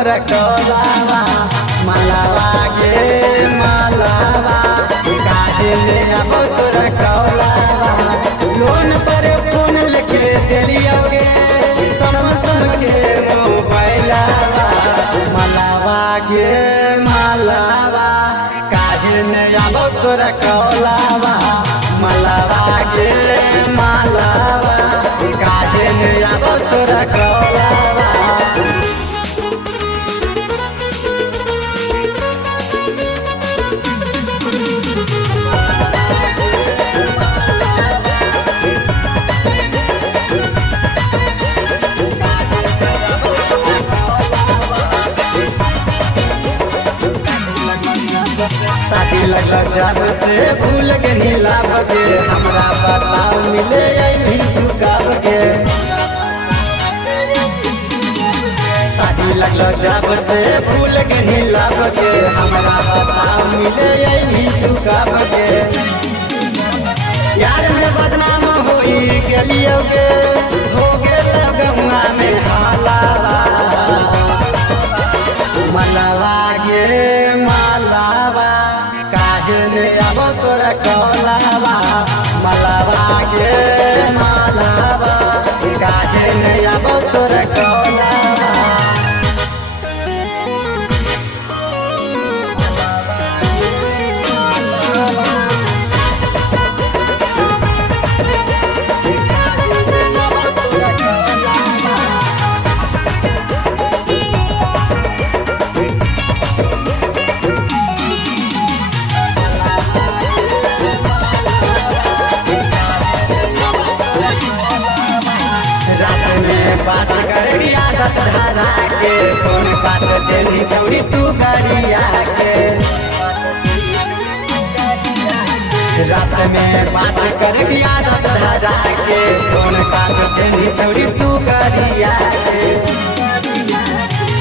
तोरा टोलावा मलावा गे मलावा काहे ने अब तोरा टोलावा लोन पर फोन लेके दिलियोगे समसम के मोबाइलावा मलावा गे मलावा काहे ने अब तोरा टोलावा मलावा गे मलावा काहे ने अब तोरा टोलावा। शादी लगल जब से भूल के नीलाभ के हमरा बताओ मिले भी कब के शादी लगल जब से भूल के नीलाभ के हमरा बताओ मिले भी कब के यार में बदनाम होई गेलियोगे हो गेल गहुआ में हालावा मलावा गे मलावा काहे ने अब तोरा टोलावा मलावा गे मलावा काहे ने अब तोरा टोलावा। बात कर आदत धरा के फोन काट देनी छौरी तू गरिया के रात में बात कर आदत धरा के फोन काट देनी छौरी तू गरिया के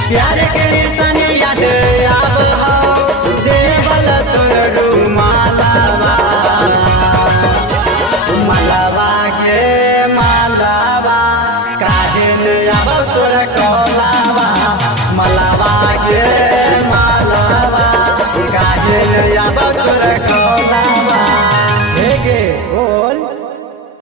प्यार के तनी याद आब देवल तोर रुमालावा मलावा गे मलावा काहे ने अब तोरा